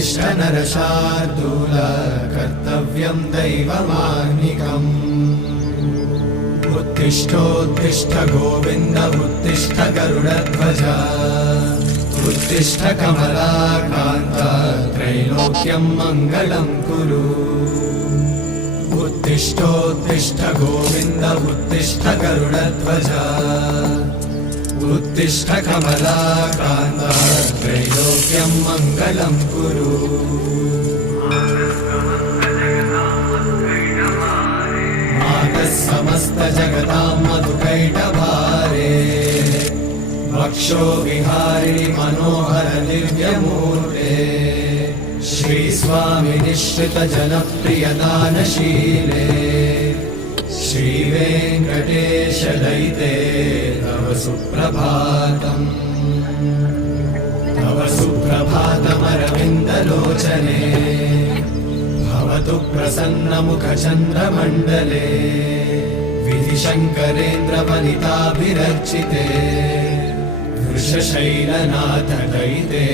उत्तिष्ठ नरशार्दूल कर्तव्यं दैवमाह्निकम् उत्तिष्ठोत्तिष्ठ गोविन्द उत्तिष्ठ गरुडध्वज उत्तिष्ठ कमलाकान्त त्रैलोक्यं मङ्गलं कुरु उत्तिष्ठोत्तिष्ठ गोविन्द उत्तिष्ठ गरुडध्वज उत्तिष्ठ कमलाकान्त त्रैलोक्यं मङ्गलं कुरु मातः समस्त जगतां मधुकैटभारे वक्षो विहारिणि मनोहर दिव्यमूर्ते श्रीस्वामि निश्रित जनप्रिय दानशीले श्रीवेङ्कटेश दयिते तव सुप्रभातम् तव सुप्रभातमरविन्दलोचने भवतु प्रसन्नमुखचन्द्रमण्डले विधिशङ्करेन्द्रवनिताभिरर्चिते वृषशैलनाथ दयिते